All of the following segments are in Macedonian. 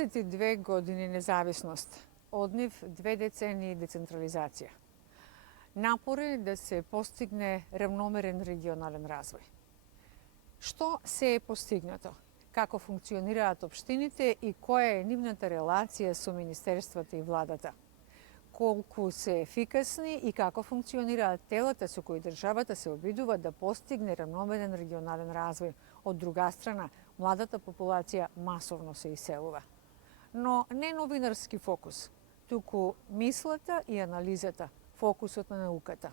22 години независност, од нив 2 децении децентрализација. Напори да се постигне равномерен регионален развој. Што се е постигнато? Како функционираат општините и која е нивната релација со министерствата и владата? Колку се ефикасни и како функционираат телата со кои државата се обидува да постигне равномерен регионален развој? Од друга страна, младата популација масовно се иселува. Но не новинарски фокус, туку мислата и анализата, фокусот на науката.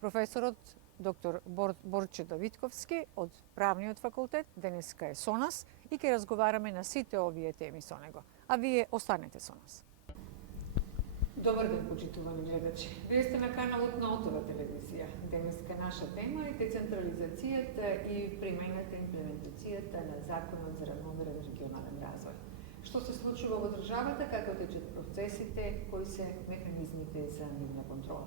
Професорот доктор Борче Давидковски од Правниот факултет денеска е со нас и ќе разговараме на сите овие теми со него. А вие останете со нас. Добар ден, почитувани гледачи. Вие сте на каналот на ОТВ телевизија. Денеска наша тема е децентрализацијата и примената имплементацијата на Законот за равномерен регионален развој. Што се случува во државата, како течат процесите, кои се механизмите за нивна контрола.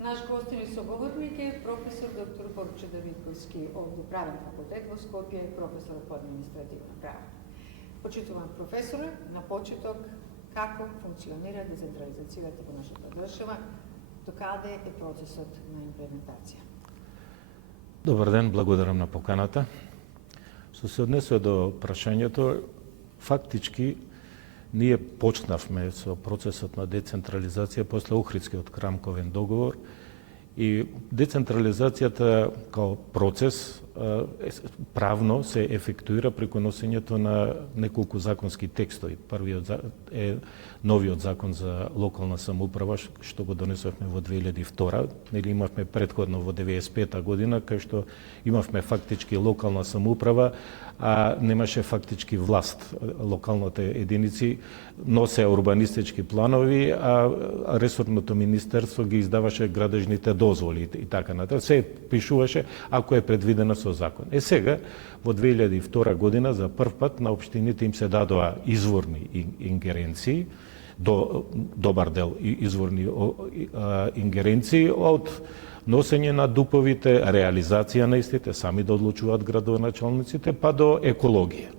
Наш гостин и соговорник е професор доктор Борче Давидковски од Правен факултет во Скопје и професор по административно право. Почитуван професоре, на почеток како функционира децентрализацијата во нашата држава, докаде е процесот на имплементација. Добар ден, благодарам на поканата. Што се однесува до прашањето, фактички ние почнавме со процесот на децентрализација после Охридскиот рамковен договор и децентрализацијата као процес правно се ефектуира преку носењето на неколку законски текстови. Првиот е новиот закон за локална самоуправа, што го донесовме во 2002. Нели имавме предходно во 95 година, кај што имавме фактички локална самоуправа, а немаше фактички власт. Локалните единици носе урбанистички планови, а ресорното министерство ги издаваше градежните дозволи и така натаму. Се пишуваше ако е предвидено со закон. Сега, во 2002 година, за прв пат на општините им се дадоа изворни ингеренции, добар дел изворни ингеренции од носење на дуповите, реализација на истите, сами да одлучуваат градоначалниците, па до екологија.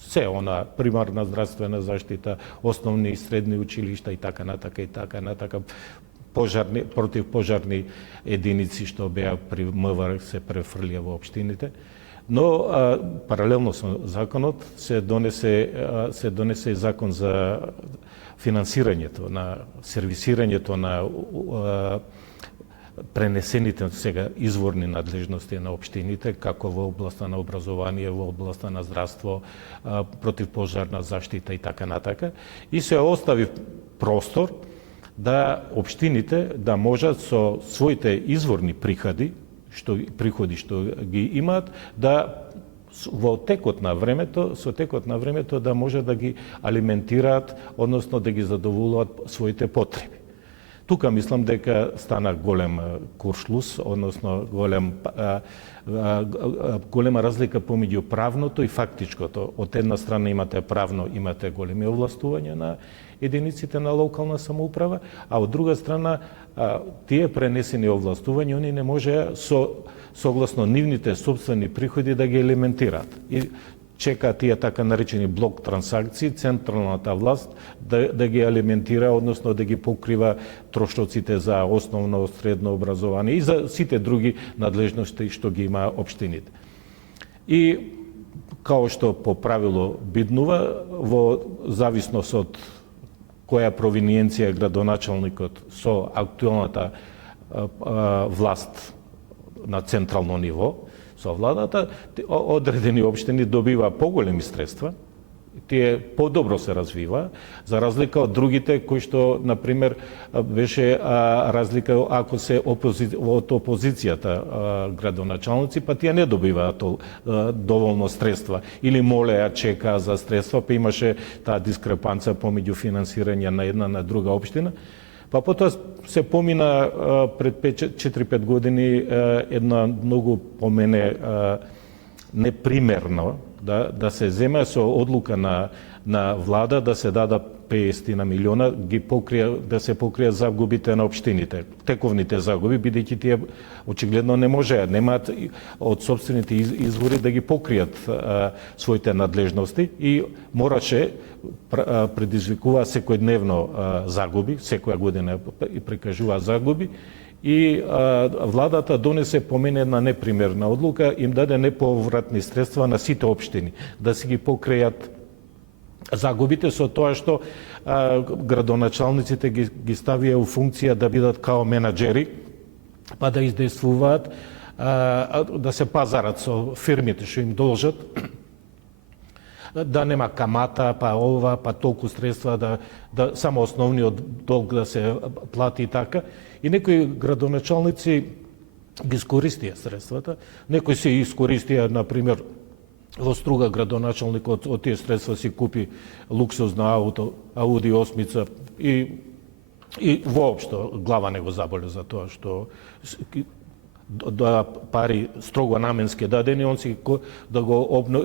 Се она, примарна здравствена заштита, основни и средни училишта и така натака, противпожарни единици што беа при МВР се префрлија во општините. Но паралелно со законот се донесе и закон за финансирањето, на сервисирањето на пренесените сега изворни надлежности на општините, како во областа на образование, во областа на здравство, противпожарна заштита и така натака. И се остави простор да општините да можат со своите изворни приходи што ги имаат, да во текот на времето да може да ги алиментираат, односно да ги задоволуваат своите потреби. Тука мислам дека стана голем куршлус, односно голема разлика помеѓу правното и фактичкото. Од една страна имате правно, имате големи овластувања на единиците на локална самоуправа, а од друга страна тие пренесени овластувања они не може согласно нивните собствени приходи да ги елементираат. И чека тие така наречени блок трансакции, централната власт да ги алиментира, односно да ги покрива трошоците за основно, средно образование и за сите други надлежности што ги има општините. И као што по правило биднува, во зависност од која провиниенција е градоначалникот со актуелната власт на централно ниво, со владата, одредени општини добива поголеми средства, тие подобро се развива, за разлика од другите кои што, например, беше разлика ако се од опозицијата градоначалници, па тие не добиваат доволно средства или молеа, чекаа за средства, па имаше таа дискрепанца помеѓу финансирање на една на друга општина. Па потоа се помина пред 4-5 години една многу по мене непримерно да се земе со одлука на влада да се дадат 50 на милиона ги да се покријат загубите на општините, тековните загуби, бидејќи тие очигледно не можеа, немаат од собствените извори да ги покријат своите надлежности и мораше предизвикува секојдневно загуби, секоја година прикажува загуби, и владата донесе по мене една непримерна одлука, им даде неповратни средства на сите општини да си ги покријат загубите со тоа што градоначалниците ги ставија у функција да бидат као менаџери, па да издействуваат, да се пазарат со фирмите што им должат, да нема камата, па ова, па толку средства, да само основниот долг да се плати и така. И некои градоначалници ги искористија средствата, некои се искористија, например, во Струга градоначалник од тие средства си купи луксузно ауто, Ауди 8 и воопшто глава не го заболе за тоа што да пари строго наменски дадени, он си да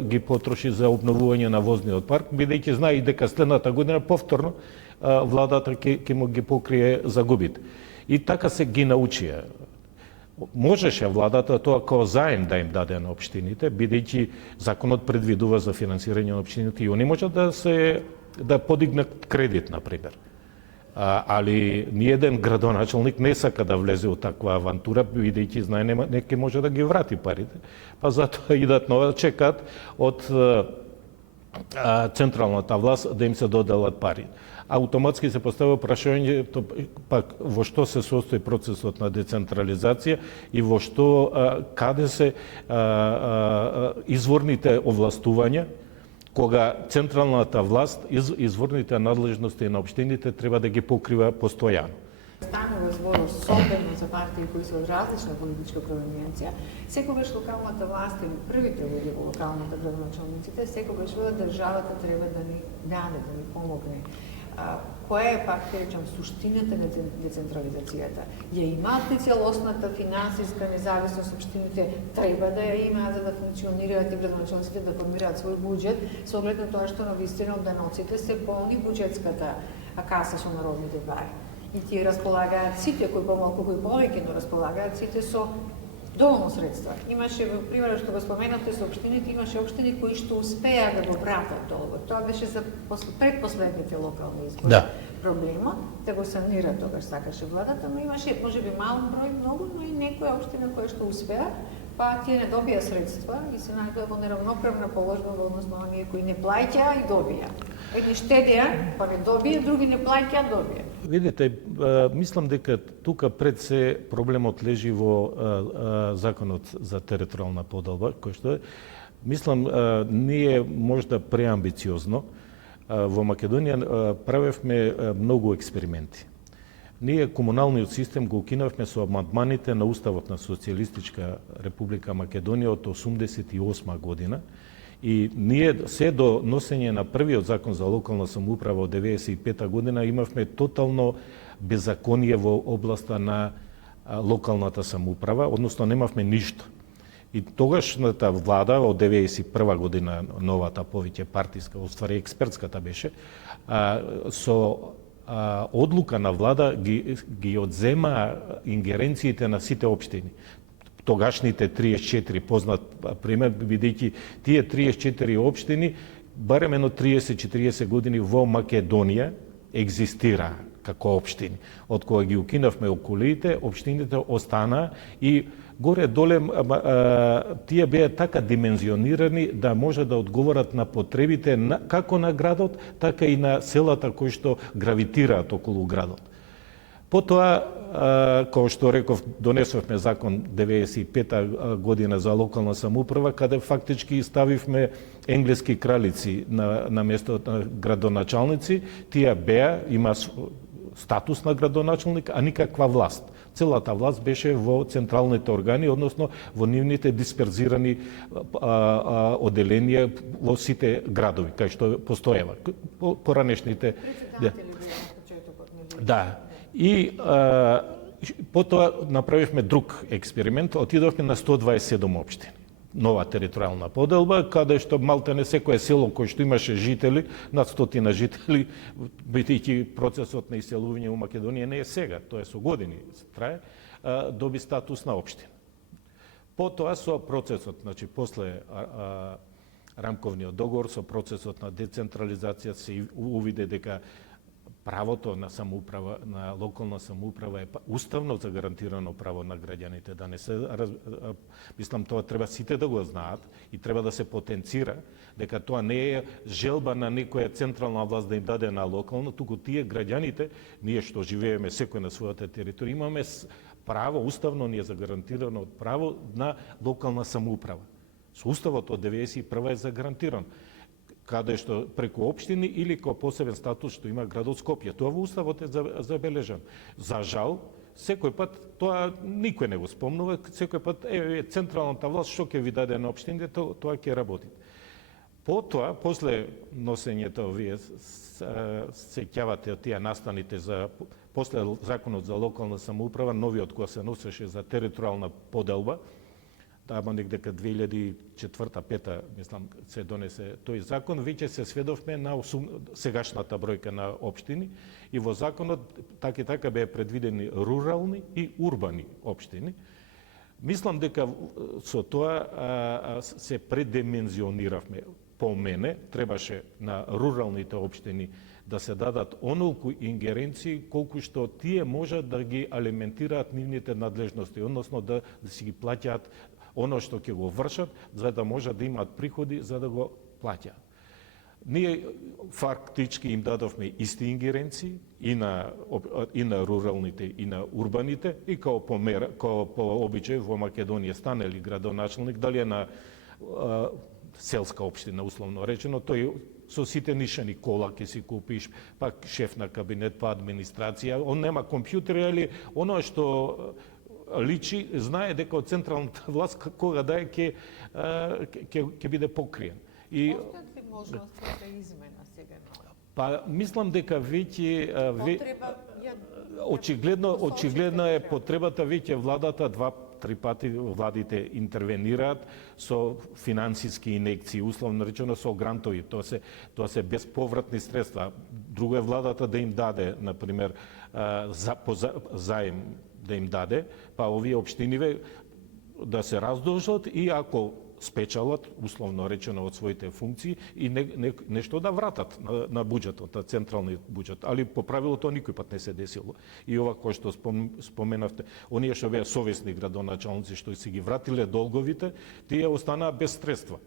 ги потроши за обновување на возниот парк, бидејќи знае и дека следната година повторно владата ќе му ги покрие загубите. И така се ги научија. Можеше владата тоа како заем да им даде на општините, бидејќи законот предвидува за финансирање на општините и они можат да подигнат кредит, например. Али ниеден градоначалник не сака да влезе во таква авантура, бидејќи знае не ќе може да ги врати парите. Па затоа идат нова, чекат од централната власт да им се доделат пари. Автоматски се поставува прашањето пак во што се состои процесот на децентрализација и во што каде се изворните овластувања, кога централната власт изворните надлежности на општините треба да ги покрива постојано. Станува збор особено за партии кои се од различна политичка провиненција, секогаш локалната власт или првите луѓе во локалната градоначалниците, секогаш велат државата треба да ни даде, да ни помогне. Која е, пак ќе речам, суштината на децентрализацијата? Ја имаат ли целосната финансиска независност општините? Треба да ја имаат за да функционираат и градоначалниците да формираат свој буџет, со оглед на тоа што навистина обданоците се полни буџетската каса со народните пари. И тие располагаат сите, кои помалку, кои повеќе, но располагаат сите со доволно средства. Имаше, во примерот што го споменавте со општините, имаше општини кои што успеа да го вратат долгот. Тоа беше за предпоследните локални избори. Да. Проблемот да го санира тогаш сакаше владата, но имаше можеби мал број многу, но и некоја општина која што успеа, па тие не добија средства и се најдоа во неравноправна положба во однос на оние кои не плаќаа и добија. Едни штедија, па не добија, други не плаќаа, добија. Видите, мислам дека тука пред се проблемот лежи во законот за територијална поделба, кој што е, мислам, ние можда преамбициозно во Македонија правевме многу експерименти. Ние комуналниот систем го укинавме со амандманите на Уставот на Социјалистичка Република Македонија од 1988 година, и ние се до носење на првиот закон за локална самоуправа од 1995 година имавме тотално беззаконие во областа на локалната самоуправа, односно немавме ништо. И тогашната влада од 1991 година, новата повеќе партиска, оствари експертската беше, со одлука на влада ги одзема ингеренциите на сите општини. Тогашните 34 познат пример, бидејќи тие 34 општини барем едно 30-40 години во Македонија екзистира како општини. Од кога ги укинавме околите, општините останаа и горе-доле тие беа така димензионирани да може да одговорат на потребите како на градот, така и на селата кои што гравитираат околу градот. Потоа, како што реков, донесовме закон 95 година за локална самоуправа, каде фактички ставивме енглески кралици на место на градоначалници. Тие беа, има статус на градоначалник, а никаква власт. Целата власт беше во централните органи, односно во нивните дисперзирани оделенија во сите градови, кај што постоева. Поранешните... Да. И потоа направивме друг експеримент, отидовме на 127 општини. нова територијална поделба, каде што малтене секое село кој што имаше жители, над 100 жители, бидејќи процесот на иселување у Македонија не е сега, тоа е со години трае, доби статус на општина. Потоа со процесот, значи после рамковниот договор, со процесот на децентрализација се увиде дека правото на самоуправа, на локална самоуправа е уставно загарантирано право на граѓаните, да не се мислам тоа треба сите да го знаат и треба да се потенцира дека тоа не е желба на некоја централна власт да им даде на локална, туку тие граѓаните, ние што живееме секој на својата територија, имаме право, уставно ни е загарантирано право на локална самоуправа. Со уставот од 91 е загарантирано, каде што преку општини или како посебен статус што има градот Скопје. Тоа во уставот е забележано. За жал, секој пат тоа никој не го спомнува, секој пат централната власт што ќе ви даде на општините, тоа ќе работи. Потоа, после носењето, вие сеќавате од тие настаните за после законот за локална самоуправа, новиот кој се носеше за територијална поделба, тама негде кај 2004-2005, мислам, се донесе тој закон, веќе се сведовме на сегашната бројка на општини и во законот така беа предвидени рурални и урбани општини. Мислам дека со тоа се предимензиониравме. По мене требаше на руралните општини да се дадат онолку ингеренции колку што тие можат да ги алиментираат нивните надлежности, односно да си ги плаќаат оно што ќе го вршат, за да можат да имаат приходи за да го плаќаат. Ние фактички им дадовме исти ингеренции и на руралните и на урбаните, и као по обичај во Македонија стане ли градоначелник, дали е на селска општина, условно речено, тој со сите нишани кола ќе си купиш, пак шеф на кабинет, па администрација, он нема компјутери, али оно што личи, знае дека од централната власт кога да ќе биде покриен. Постојат ли можности за измена сега? Па мислам дека веќе очигледно е потребата, веќе владата 2-3 пати владите интервенираат со финансиски инекции, условно речено со грантови, тоа се безповратни средства. Друго е владата да им даде, например, заем да им даде, па овие општиниве да се раздолжат и ако спечалат, условно речено, од своите функции и нешто да вратат на буџетот, на централниот буџет. Али по правило тоа никој пат не се десило. И ова кој што споменавте, оние што беа совесни градоначалници што си ги вратиле долговите, тие останаа без средства.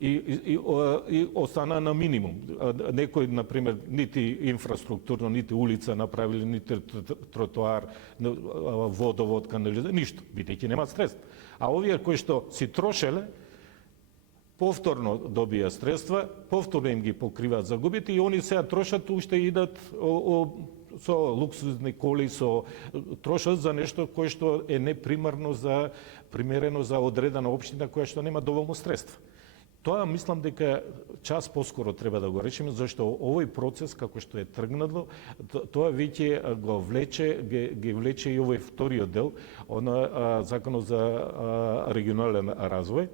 И остана на минимум. Некој, например, нити инфраструктурно, нити улица направили, нити тротоар, водовод, канализација, ништо, бидејќи нема средства. А овие кои што си трошеле, повторно добија средства, повторно им ги покриваат загубите и они сега трошат, уште идат со луксузни коли, трошат за нешто кое што е непримерно примерено за одредена општина која што нема доволно средства. Тоа мислам дека час поскоро треба да го речеме, зашто овој процес како што е тргнало, тоа веќе го влече, ги влече и овој вториот дел на законот за регионален развој,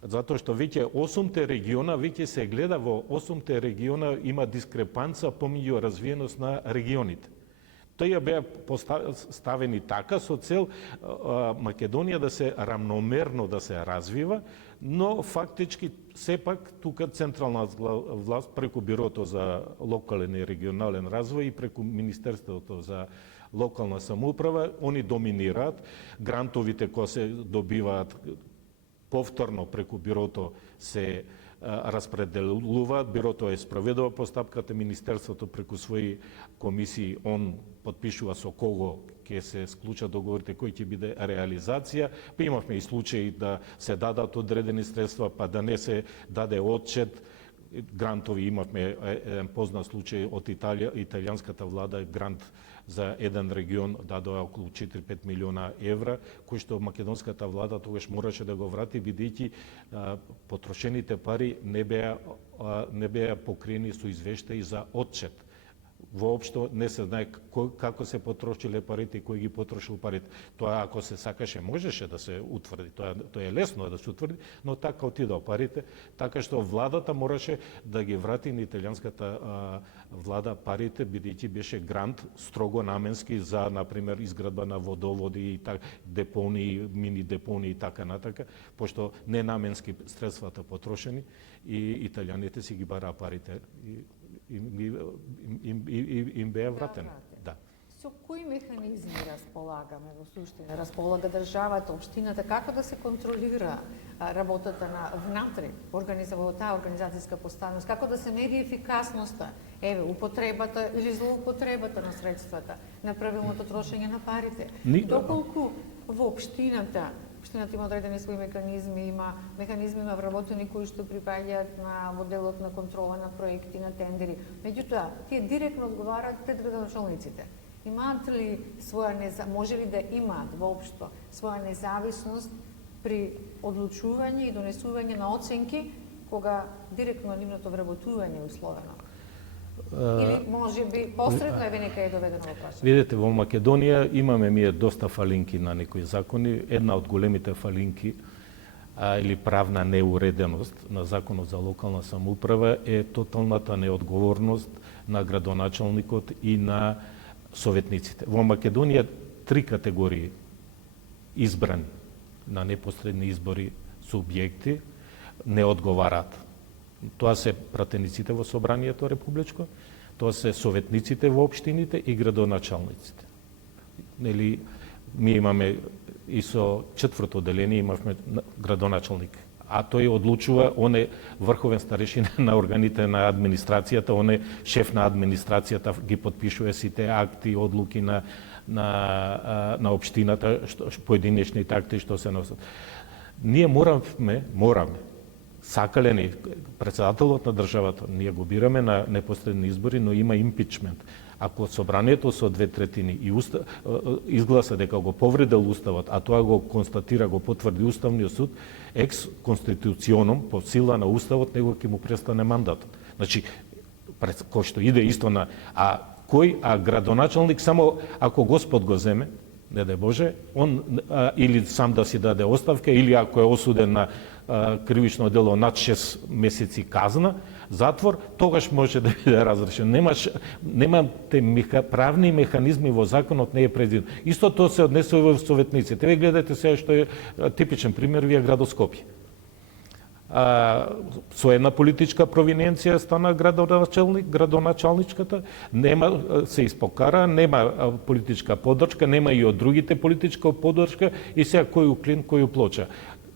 затоа што веќе 8 региона, веќе се гледа во 8 региона има дискрепанца помеѓу развиеност на регионите. Тие беа ставени така со цел Македонија да се рамномерно да се развива, но фактички сепак тука централна власт преку Бирото за локален и регионален развој и преку Министерството за локална самоуправа, они доминираат. Грантовите кои се добиваат повторно преку Бирото се распределуваат, Бирото е спроведува постапката, Министерството преку своји комисии, он подпишува со кого ќе се склучат договорите, кој ќе биде реализација. Па имавме и случаи да се дадат одредени средства, па да не се даде отчет. Грантови имавме еден познат случај од италијанската влада, грант за еден регион дадоа околу 4-5 милиона евра, кој што македонската влада тогаш мораше да го врати, бидејќи потрошените пари не беа покриени со извештаи за отчет. воопшто не се знае како се потрошиле парите и кој ги потрошил парите. Тоа ако се сакаше можеше да се утврди, тоа е лесно да се утврди, но така отидоа парите, така што владата мораше да ги врати на италијанската влада парите, бидејќи беше грант строго наменски за, например, изградба на водоводи и депонии, мини депонии и така натака, пошто ненаменски средствата потрошени и италијаните си ги бараа парите им беа вратени. Да. Со кои механизми располагаме во суштина? Располага државата, општината, како да се контролира работата на внатре во таа организацијска поставеност, како да се мери ефикасноста, употребата или злоупотребата на средствата, на правилното трошење на парите. Доколку во општината има одредени своји механизми, има механизми на вработени кои што припаѓаат на моделот на контрола на проекти, на тендери. Меѓутоа, тие директно одговараат пред градоначалниците. Имаат ли може ли да имаат воопшто своја независност при одлучување и донесување на оценки кога директно нивното вработување е условено? Или може би посредно нека е доведено во прашање? Видете, во Македонија имаме доста фалинки на некои закони. Една од големите фалинки или правна неуреденост на Законот за локална самоуправа е тоталната неодговорност на градоначалникот и на советниците. Во Македонија 3 категории избрани на непосредни избори субјекти не одговараат. Тоа се пратениците во Собранието републичко, тоа се советниците во општините и градоначалниците. Нели, ми имаме и со 4-то деление имавме градоначалник, а тој одлучува, он е врховен старешина на органите на администрацијата, он е шеф на администрацијата, ги подпишува сите акти, одлуки на општината, поединечните акти што се носат. Ние мораме сакале ни председателот на државата, ние го бираме на непосредни избори, но има импичмент. Ако собранието со 2/3 и изгласа дека го повредил уставот, а тоа го констатира, го потврди Уставниот суд, екс конституционом, по сила на уставот, него ќе му престане мандатот. Значи, кој што иде исто на... А градоначалник само ако Господ го земе, не дај Боже, он или сам да си даде оставка, или ако е осуден на кривично дело над 6 месеци казна, затвор, тогаш може да биде разрешен. Немате правни механизми во законот, не е предвидено. Исто тоа се однесува во советниците. Вие гледате сега што е типичен пример, вие градот Скопје. Со една политичка провиненција стана градоначалничката, се испокара, нема политичка поддршка, нема и од другите политичка поддршка и сега кој уклин, кој плоча.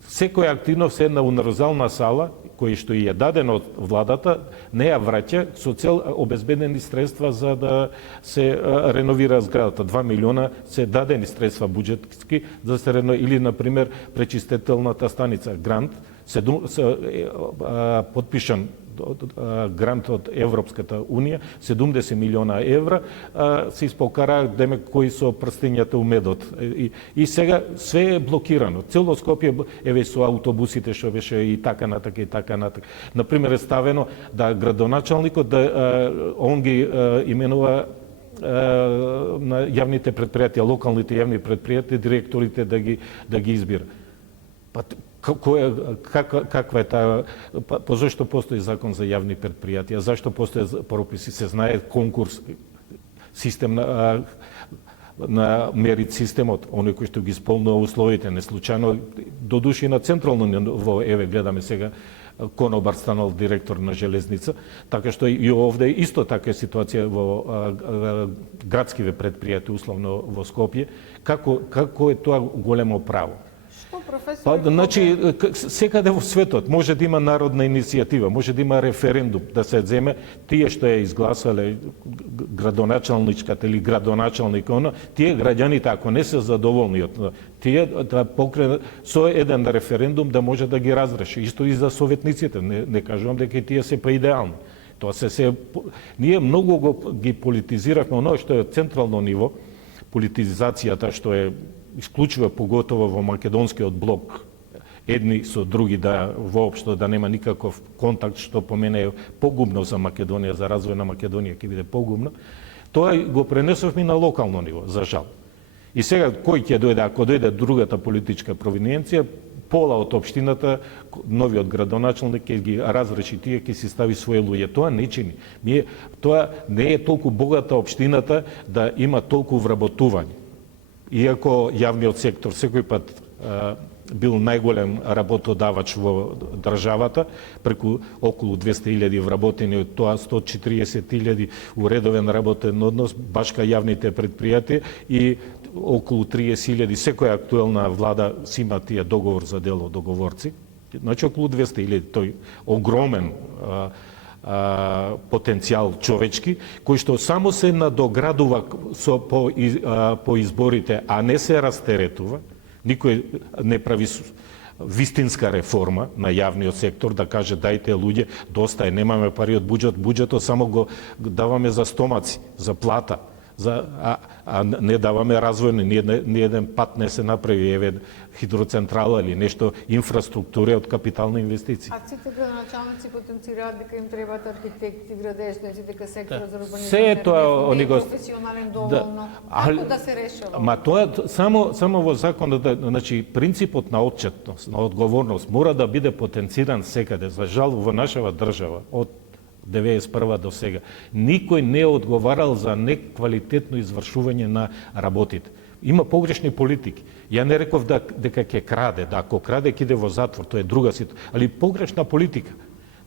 Секој активно се една универзална сала, кој што ја дадена од владата, не ја враќа со цел обезбедени средства за да се реновира зградата. 2 милиона се дадени средства буџетски за се или, например, пречистителната станица Грант, подпишан грант од Европската Унија, 70 милиона евра, се испокара кои со прстењата у медот. И сега све е блокирано. Цело Скопје еве со автобусите што беше и така натака и така натака. Например е ставено да градоначалникот он ги именува на јавните предпријатија, локалните јавни предпријатија, директорите да ги избира. Каква е таа, зашто постои закон за јавни предпријатија, зашто постои прописи, се знае конкурс, систем на мерит системот, оној кој што ги исполнува условите, не случајно, додуши на централно ниво, еве гледаме сега, конобар станал директор на железница, така што и овде исто така е ситуација во градскиве предпријатија, условно во Скопје, како е тоа големо право? Значи, секаде во светот може да има народна иницијатива, може да има референдум, да се земе тие што ја изгласале градоначалничката или градоначалникот, тие граѓаните ако не се задоволни од тие да покренат со еден референдум да може да ги разреши. Исто и за советниците, не кажувам дека тие се па идеални. Тоа ние многу ги политизиравме оно што е централно ниво, политизацијата што е исклучува поготово во македонскиот блок, едни со други воопшто да нема никаков контакт, што по мене е погубно за Македонија, за развој на Македонија ќе биде погубно. Тоа го пренесовме на локално ниво, за жал. И сега кој ќе дојде, ако дојде другата политичка провиненција, пола од општината, новиот градоначалник ќе ги разреши тие, ќе си стави своје луѓе. Тоа не чини. Тоа не е толку богата општината да има толку вработување. Иако јавниот сектор секој пат бил најголем работодавач во државата, преку околу 200.000 вработени, од тоа 140.000 у редовен работен однос, баш кај јавните предпријатија и околу 30.000, секоја актуелна влада си има тие договор за дело, договорци, значи околу 200.000, тој огромен потенцијал човечки, кој што само се надоградува по изборите, а не се растеретува. Никој не прави вистинска реформа на јавниот сектор, да каже дајте луѓе, доста е, немаме пари од буџетот само го даваме за стомаци, за плата, а не даваме развојни, ни еден пат не се направи, еве хидроцентрала или нешто, инфраструктура од капитални инвестиции. А сите градоначалници потенцираат дека им требаат архитекти, градежници, дека секторот за Се е тоа они го професионален доволно. Како да се решава? Ма тоа само во законот, значи принципот на отчетност, на одговорност мора да биде потенциран секаде. За жал во нашава држава од 91 до сега никој не е одговарал за неквалитетно извршување на работите. Има погрешни политики. Ја не реков дека ќе краде, да ако краде ќе иде во затвор, тоа е друга ситуација, али погрешна политика.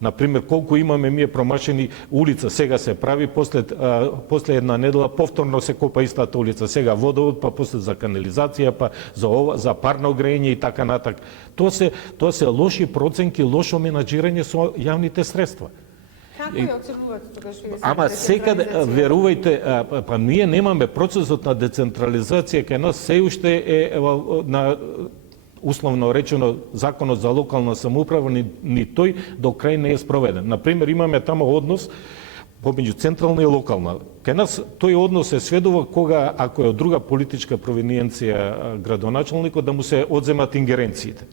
Например, колку имаме ние промашени улица, сега се прави, после една недела повторно се копа истата улица, сега водовод, па после за канализација, па за парно грејење и така натак. Тоа се лоши проценки, лошо менаџирање со јавните средства. Како ја оценувате тогаш вие? Ама секаде, верувајте, па ние немаме процесот на децентрализација кај нас се уште е на условно речено законот за локална самоуправа ни тој до крај не е спроведен. Например, имаме тамо однос помеѓу централна и локална. Кај нас тој однос се сведува кога ако е од друга политичка провиненција градоначалникот да му се одземат ингеренциите.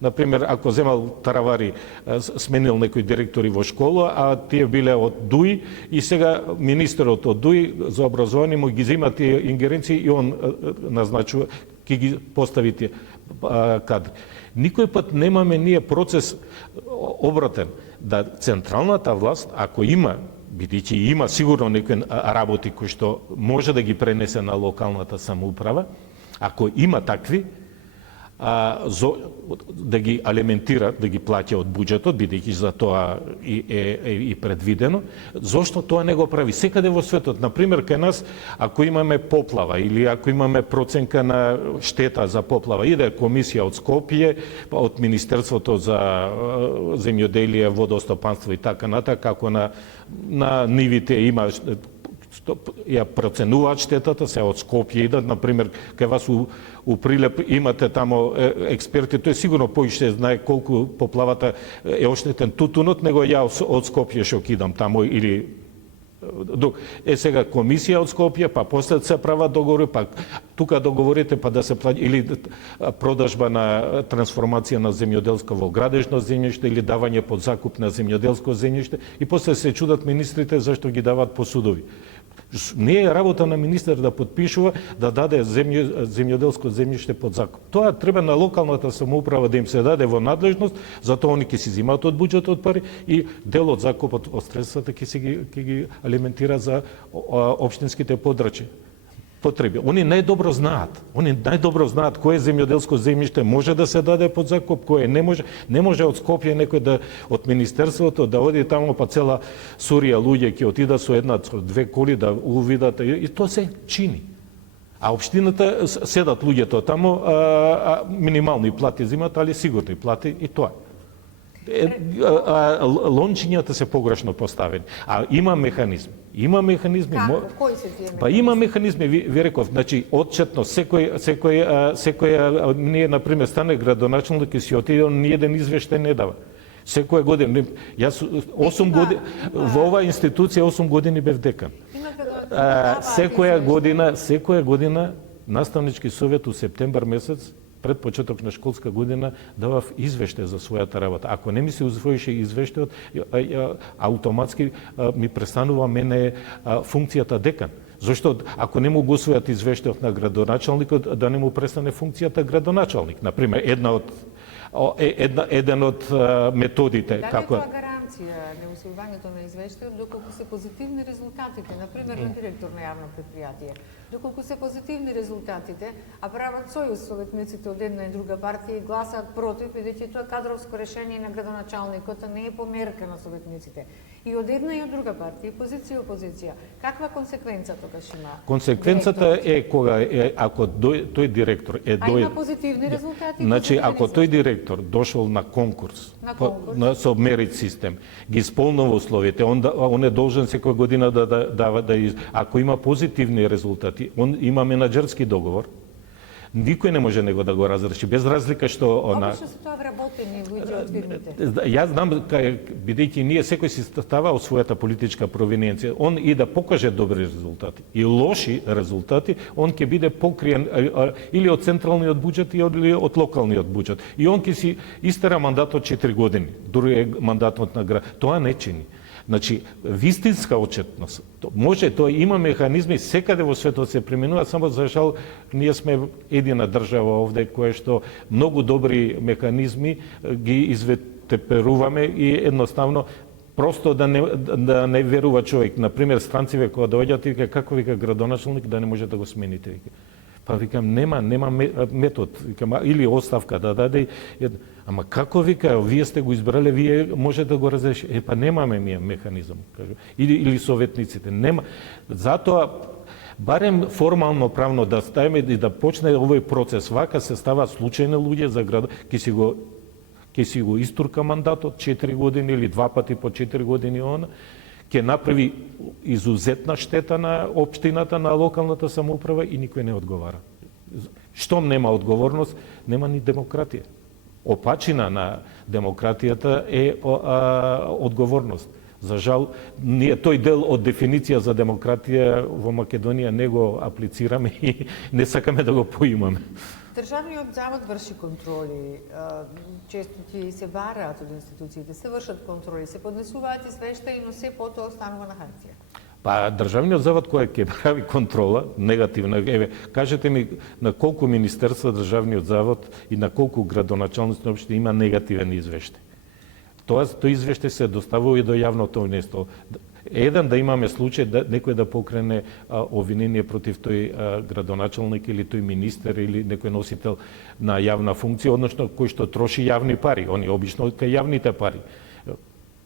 Например, ако земал Таравари, сменил некои директори во школа, а тие биле од ДУИ и сега министерот од ДУИ за образование му ги зема тие ингеренции и он назначува, ќе ги постави тие кадри. Никој пат немаме ние процес обратен, да централната власт, ако има, бидејќи има сигурно некои работи кои што може да ги пренесе на локалната самоуправа, ако има такви, да ги алементира, да ги плаќа од буџетот, бидејќи за тоа е предвидено. Зошто тоа не го прави? Секаде во светот, например, кај нас, ако имаме поплава или ако имаме проценка на штета за поплава, иде комисија од Скопје, од Министерството за земјоделие, водостопанство и така натаму, како на нивите има ја проценуваат штетата, се од Скопје идат, например, кај вас у Прилеп имате тамо експерти, тој сигурно поише знае колку поплавата е оштетен тутунот, него ја од Скопје што кидам тамо или сега комисија од Скопје, па после се прават договори, па тука договорите па да се плаќа или продажба на трансформација на земјоделско во градежно земјиште или давање под закуп на земјоделско земјиште и после се чудат министрите зашто ги даваат по судови. Не е работа на министер да подпишува да даде земјоделско земјиште под закуп. Тоа треба на локалната самоуправа да им се даде во надлежност, затоа они ќе си зимаат од буџетот пари и дел од закупот од средствата ќе ги алиментира за општинските потреби. Они најдобро знаат кое земјоделско земјиште може да се даде под закуп, кое не може. Не може од Скопје некој од министерството да оди таму па цела сурија луѓе ќе отидат со една, со две коли да увидат и тоа се чини. А општината седат луѓето таму, минимални плати зимат, али сигурни плати и тоа. Лончињата се погрешно поставени. А има механизми. Како? Кои се тие механизми? Па има механизми, ви реков, значи отчетно секој ние на пример стане градоначалник и си отиде, ни еден извештај не дава. Секоја година, јас 8 години во оваа институција 8 години бев декан. Секоја година наставнички совет у септембар месец пред почеток на школска година давав извештај за својата работа. Ако не ми се усвоише извештајот, автоматски ми престанува мене функцијата декан. Зошто ако не му го усвојат извештајот на градоначалникот, да не му престане функцијата градоначалник, на пример, еден од методите Дали како е тоа гаранција неусвојувањето на извештајот доколку се позитивни резултатите, на пример на директор на јавно предпријатие? Доколку се позитивни резултатите, а прават сојуз советниците од една и друга партија и гласаат против, бидејќи тоа кадровско решение на градоначалникот не е по мерка на советниците. И од една и од друга партија, позиција и опозиција. Каква консеквенца тогаш има? Консеквенцата е кога ако тој директор А има позитивни резултати? Значи, ако тој директор дошол на конкурс, на со мерит систем, ги исполнува условите, он е должен секоја година да дава ако има позитивни резултати, он има менаџерски договор. Никој не може него да го разреши, без разлика што Обично се тоа вработени луѓе од фирмите. Јас знам, бидејќи ние секој си става од својата политичка провиненција, он и да покаже добри резултати и лоши резултати, он ќе биде покриен или од централниот буџет или од локалниот буџет. И он ќе си истера мандатот 4 години, дури е мандатот на град. Тоа не чини. Значи, вистинска отчетност. Може, тоа има механизми, секаде во светот се применува, само за жал ние сме едина држава овде која што многу добри механизми ги изведеперуваме и едноставно просто да не верува човек. Например, странциве кога доаѓаат и како вика градоначалник да не може да го смените. Па викам нема метод, викам или оставка да даде. Ама како вика, вие сте го избрале, вие може да го разреши. Па немаме ние механизам, кажу. Или советниците, нема. Затоа барем формално правно да ставиме и да почне овој процес. Вака се ставаат случајни луѓе за град, ќе си го истурка мандатот 4 години или 2 пати по 4 години ќе направи изузетна штета на општината, на локалната самоуправа и никој не одговара. Штом нема одговорност, нема ни демократија. Опачина на демократијата е одговорност. За жал, ние тој дел од дефиниција за демократија во Македонија не го аплицираме и не сакаме да го поимаме. Државниот завод врши контроли, често ти се бараат од институциите, се вршат контроли, се поднесуваат извештаи, но се потоа останува на хартија. Па државниот завод кој ќе прави контрола негативна, кажете ми на колку министерства државниот завод и на колку градоначалници општи има негативен извештај. Тој извештај се доставува и до јавното мнество. Еден да имаме случај да некој да покрене обвинение против тој градоначалник или тој министер или некој носител на јавна функција, односно кој што троши јавни пари, они обично кај јавните пари.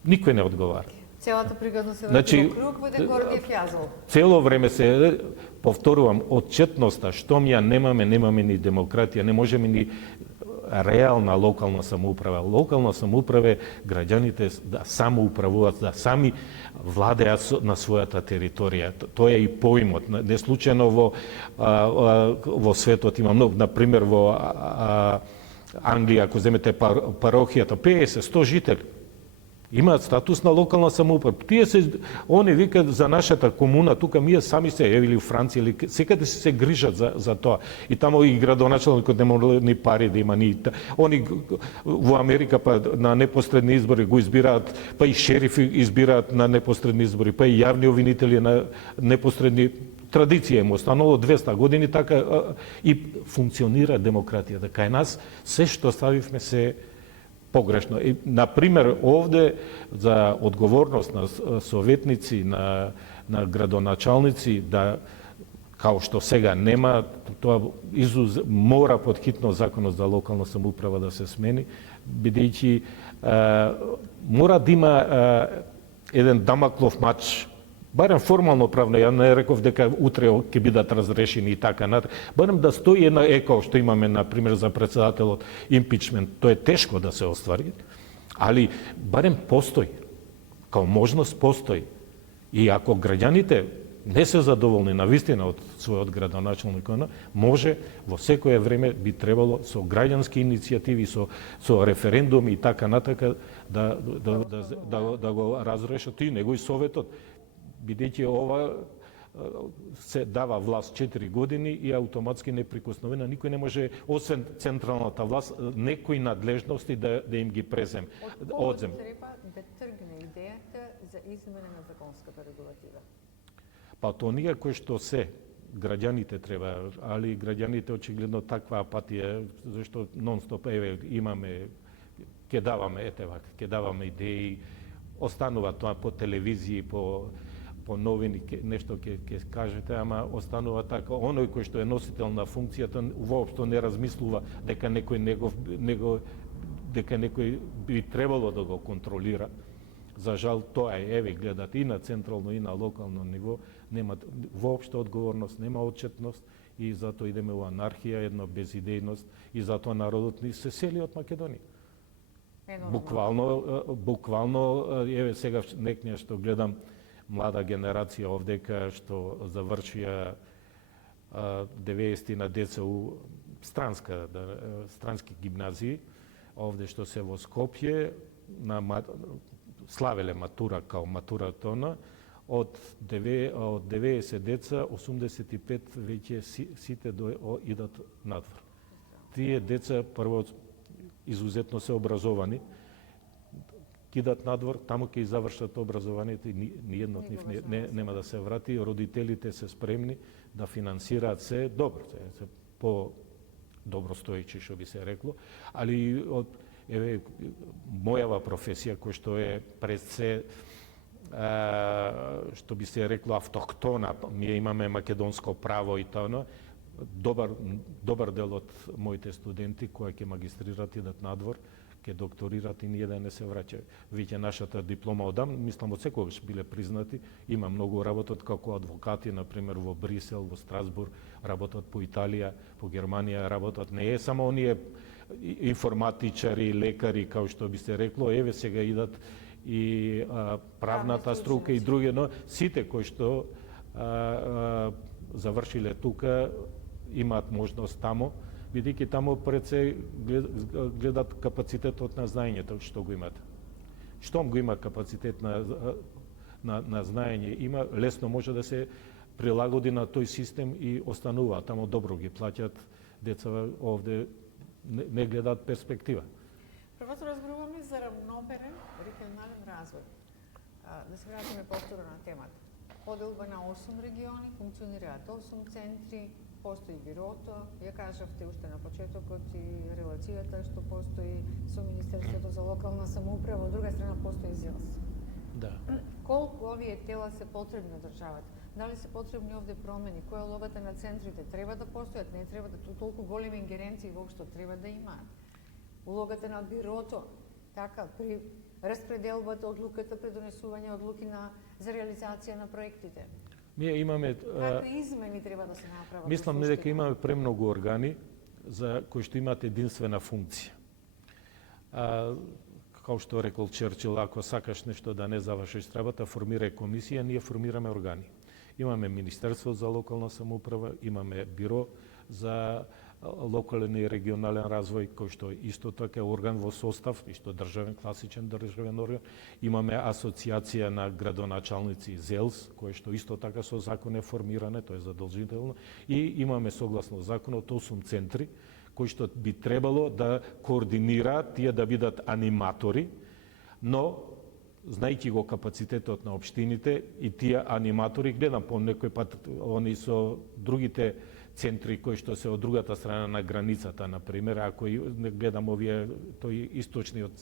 Никој не одговара. Целата пригодност се врти во круг, во еден Гордиев јазол. Цело време се повторувам, отчетноста, штом ја немаме ни демократија, не можеме ни реална локална самоуправа. Локална самоуправа граѓаните да самоуправуваат, да сами владеат на својата територија. Тоа е и поимот. Не случајно во светот има многу, на пример во Англија, ако земете парохијата, 50-100 жители имаат статус на локална самоуправа. Они викаат за нашата комуна, тука ние сами се, или Франција, или секаде се грижат за тоа. И тамо и градоначалникот не може ни пари да има, ни... Они во Америка па на непосредни избори го избираат, па и шерифи избираат на непосредни избори, па и јавни обвинители на непосредни. Традиција им останало 200 години, така и функционира демократијата. Кај нас се што ставивме се погрешно. И, например, овде за одговорност на советници, на градоначалници, да, као што сега нема, тоа мора подхитно законот за локална самоуправа да се смени, бидејќи мора да има еден дамаклов мач, барем формално правно, ја не реков дека утре ќе бидат разрешени и така натаму, барем да стои една како што имаме на пример за претседателот импичмент, тоа е тешко да се оствари, али барем постои, као можност постои. И ако граѓаните не се задоволни на вистина од својот градоначалник, може во секое време би требало со граѓански иницијативи, со референдуми и така натака да го разрешат и него и советот, бидејќи ова се дава власт 4 години и автоматски неприкосновена, никој не може, освен централната власт, некои надлежности да им ги презем. Од треба да тргне идејата за измена на законската регулатива? Па то ние кои што се граѓаните треба, али граѓаните очигледно таква апатија, зашто нон-стоп имаме, ќе даваме ќе даваме идеи, останува тоа по телевизии, по новини, нешто ќе кажете, ама останува така. Оној кој што е носител на функцијата воопшто не размислува дека дека некој би требало да го контролира. За жал тоа е, гледате и на централно и на локално ниво, нема воопшто одговорност, нема отчетност и затоа идеме во анархија, една безидејност и затоа народот ни се сели од Македонија. Буквално, сега некоја што гледам млада генерација овдека што завршија 90 на деца у странски гимназии, овде што се во Скопје, славеле матура као матура тона, од 90 деца, 85 веќе сите идат надвор. Тие деца прво изузетно се образовани, кидат надвор, таму ќе завршат образованието и ниедно од нив нема да се врати. Родителите се спремни да финансираат се добро, се по добростоечи, што би се рекло, али мојава професија, која што е пред се, што би се рекло автохтона, ние имаме македонско право и тоа, добар дел од моите студенти кои ќе магистрират идат надвор, ќе докторират и ние да не се враќа. Веќе нашата диплома одам, мислам од секогаш биле признати, има многу работат како адвокати, например во Брисел, во Страсбург, работат по Италија, по Германија, работат не е само оние информатичари, лекари, као што би се рекло, сега идат и правната струка и други, но сите кои што завршиле тука имаат можност тамо, бидејќи тамо пред се гледат капацитетот на знаењето што го имат. Штом го има капацитет на знаење, има лесно може да се прилагоди на тој систем и останува. Тамо добро ги плаќат деца, овде не гледаат перспектива. Првото разборуваме за равномерен регионален развој. Да се вратиме повторно на темата. Поделба на 8 региони, функционираат 8 центри, постои бирото, ја кажавте уште на почетокот и релацијата што постои со Министерството за локална самоуправа, од друга страна постои ЗИЛС. Да. Колку овие тела се потребни на државата? Дали се потребни овде промени? Која е улогата на центрите? Треба да постојат, не треба да толку големи ингеренции воопшто треба да имаат. Улогата на бирото, така, при распределбата одлуката, при донесување одлуки за реализација на проектите. Ние имаме какви измени треба да се направат? Мислам дека имаме премногу органи за кои што имаат единствена функција. Као што рекол Черчил, ако сакаш нешто да не завршиш работа, формирај комисија, ние формираме органи. Имаме Министерство за локална самоуправа, имаме Биро за локален и регионален развој, кој што исто така е орган во состав, исто државен, класичен државен орган. Имаме Асоцијација на градоначалници ЗЕЛС, кој што исто така со закон е формиране, тоа е задолжително. И имаме согласно законот 8 центри, кои што би требало да координираат, тие да бидат аниматори, но знајќи го капацитетот на општините и тие аниматори, гледам по некој пат они со другите центри кои што се од другата страна на границата, например, ако не гледам овие тој источниот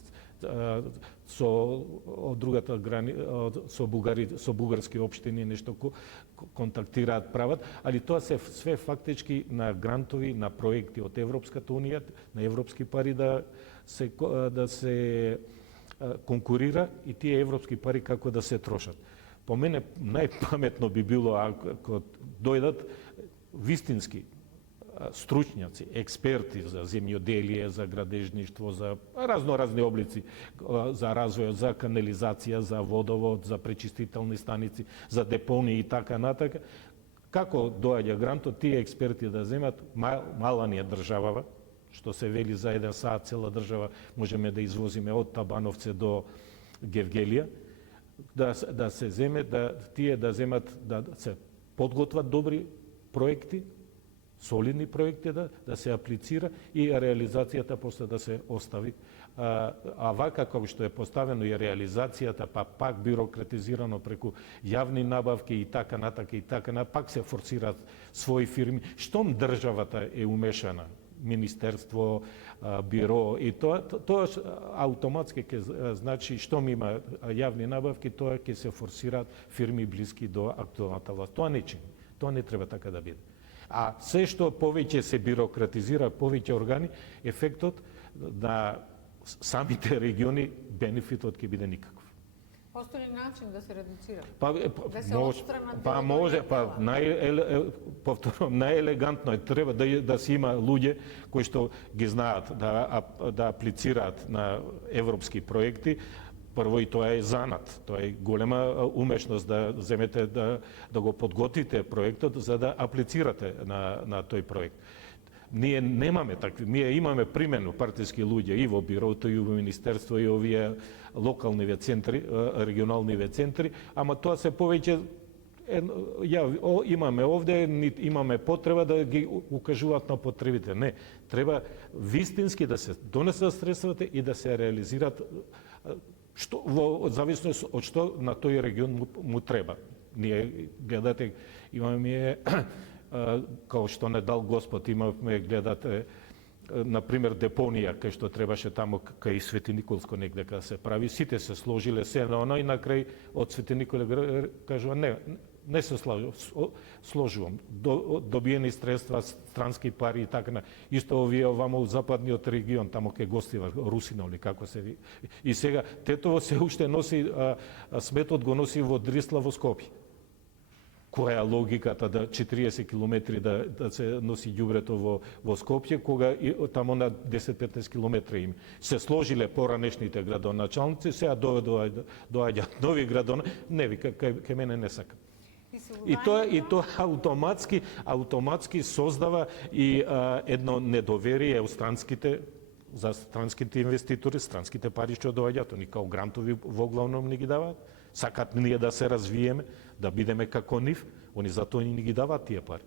со од другата со бугарски општини нешто контактираат, прават, али тоа се све фактички на грантови, на проекти од Европската унија, на европски пари да се конкурира и тие европски пари како да се трошат. По мене најпаметно би било ако дојдат вистински стручњаци, експерти за земјоделие, за градежништво, за разноразни облици, за развој, за канализација, за водовод, за пречистителни станици, за депонии и така натака. Како доаѓа грантот, тие експерти да земат, мала ни е државава, што се вели за 1 саат цела држава можеме да извозиме од Табановце до Гевгелија, да се земе, тие да земат, да се подготват добри проекти солидни проекти да се аплицира и реализацијата после да се остави. А вака како што е поставено и реализацијата, па пак бюрократизирано преку јавни набавки и така натака, пак се форсираат своји фирми. Штом државата е умешана, министерство, биро, и тоа автоматски ќе значи штом има јавни набавки, тоа ќе се форсираат фирми блиски до актуелната власт. Тоа не чини. Тоа не треба така да биде. А се што повеќе се бюрократизира, повеќе органи, ефектот на самите региони, бенефитот ќе биде никаков. Постои ли начин да се редуцира? Да се може, повторам, најелегантно е треба да се има луѓе кои што ги знаат да аплицираат на европски проекти. Прво и тоа е занат, тоа е голема умешност да земете да го подготвите проектот за да аплицирате на тој проект. Ние немаме такви, ние имаме примерно партиски луѓе и во бирото, и во министерство, и овие локалниве центри, регионалниве центри, ама тоа се повеќе имаме овде, имаме потреба да ги укажуваат на потребите. Не, треба вистински да се донесат средствата и да се реализираат што во зависност од што на тој регион му треба. Ние гледате, имаме као што не дал Господ, имаме гледате например депонија кај што требаше тамо кај Свети Николско негде да се прави, сите се сложиле се на оно и на крај од Свети Николе кажува не се сложувам. Добиени средства, странски пари и така. Исто овие овамо у западниот регион, тамо ке гостива Русино или како се ви. И сега Тетово се уште носи, сметот го носи во Дрисла во Скопје. Која е логиката да 40 километри да се носи ѓубрето во Скопје, кога тамо на 10-15 километри им се сложиле поранешните градоначалници, сега доаѓаат нови не вика, кај мене не сака. И тоа автоматски создава и едно недоверие у странските инвеститори, странските пари што доаѓаат, они као грантови во главном не ги даваат, сакат ние да се развиеме, да бидеме како нив, они затоа ни ги даваат тие пари.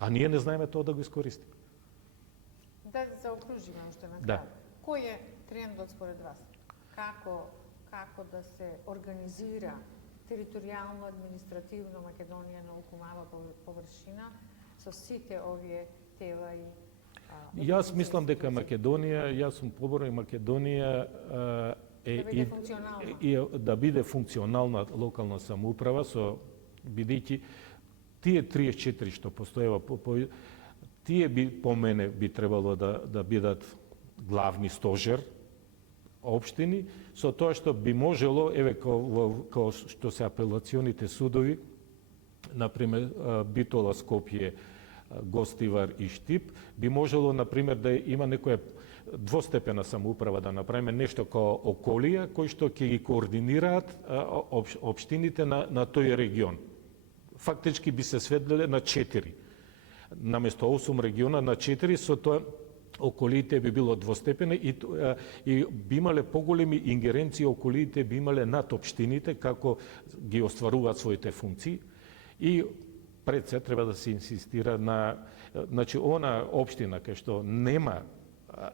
А ние не знаеме тоа да го искористиме. Да заокружиме уште на крај. Да. Кој е трендот според вас? Како да се организира територијално, административно Македонија на окумава површина со сите овие тела и Јас мислам дека Македонија, јас сум поборник Македонија да биде функционална локална самоуправа, со бидејќи тие 34 што постоева, тие по мене би требало да бидат главни стожер општини, со тоа што би можело, еве као што се апелационите судови, например Битола, Скопје, Гостивар и Штип, би можело, например, да има некоја двостепена самоуправа, да направиме нешто као околија, кои што ќе ги координираат општините на тој регион. Фактички би се сведеле на 4. Наместо 8 региона на 4, со тоа околиите би било двостепени и би имале поголеми ингеренции, околиите би имале над општините како ги остваруваат своите функции и пред се треба да се инсистира на она општина кај што нема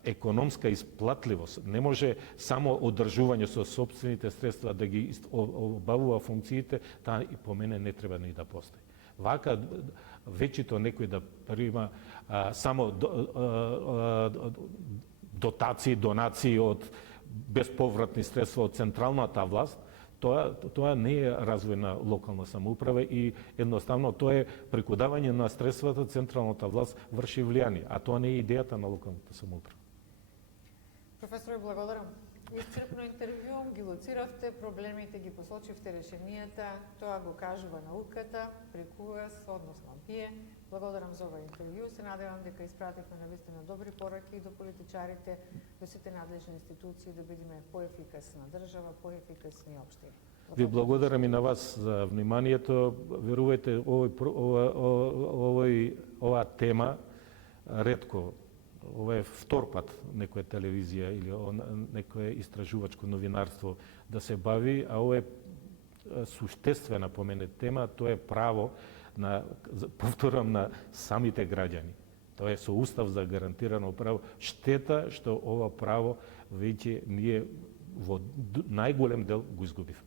економска исплатливост, не може само одржување со сопствените средства да ги обавува функциите, таа и по мене не треба ни да постои. Вака вечито некој да прима само дотации, донации од безповратни средства од централната власт, тоа не е развој на локална самоуправа и едноставно тоа е преку давање на средствата централната власт врши влијание, а тоа не е идејата на локалната самоуправа. Професоре, благодарам. Исцрпно интервју, ги лоциравте проблемите, ги посочивте решенијата, тоа го кажува науката, преку вас, односно вие. Благодарам за ова интервју. Се надевам дека испративме навистина добри пораки до политичарите, до сите надлежни институции, да бидеме поефикасна држава, поефикасни општини. Ви благодарам и на вас за вниманието. Верувајте, оваа тема ретко, ова е втор пат некоја телевизија или некое истражувачко новинарство да се бави, а ова е суштествена по мене тема, тоа е право повторам, на самите граѓани. Тоа е со устав загарантирано право. Штета што ова право веќе ние во најголем дел го изгубивме.